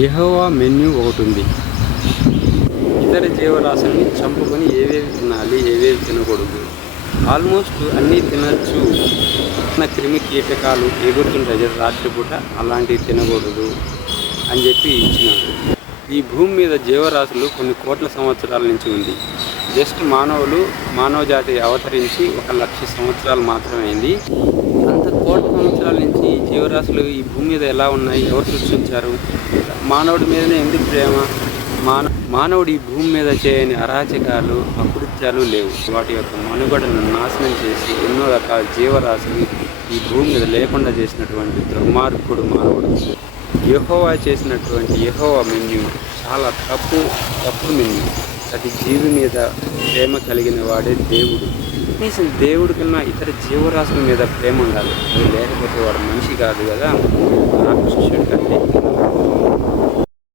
యెహోవా menu ఒకటుంది. ఇతర జీవరాశుల్ని చంపుకొని ఏవేవి తినాలి, ఏవేవి తినకూడదు, ఆల్మోస్ట్ అన్నీ తినచ్చు. క్రిమి కీటకాలు ఎగురుతుంటాయి కదా రాత్రిపూట, అలాంటివి తినకూడదు అని చెప్పి ఇచ్చినాడు. ఈ భూమి మీద జీవరాశులు కొన్ని కోట్ల సంవత్సరాల నుంచి ఉంది. జస్ట్ మానవ జాతి అవతరించి 1,00,000 సంవత్సరాలు మాత్రమే అయింది. అంత కోట్ల సంవత్సరాల నుంచి ఈ జీవరాశులు ఈ భూమి మీద ఎలా ఉన్నాయి, ఎవరు సృష్టించారు? మానవుడి మీదనే ఎందుకు ప్రేమ? మానవుడు ఈ భూమి మీద చేయని అరాచకాలు, అకృత్యాలు లేవు. వాటి యొక్క మనుగడను నాశనం చేసి ఎన్నో రకాల జీవరాశులు ఈ భూమి మీద లేకుండా చేసినటువంటి దుర్మార్గుడు మానవుడు. యెహోవా చేసినటువంటి యెహోవా మెన్యూ చాలా తప్పు మెన్యూ. ప్రతి జీవి మీద ప్రేమ కలిగిన వాడే దేవుడు. కనీసం దేవుడి కన్నా ఇతర జీవరాశుల మీద ప్రేమ ఉండాలి. అది లేకపోతే వాడు మనిషి కాదు కదా, రాక్షసుడు కంటే.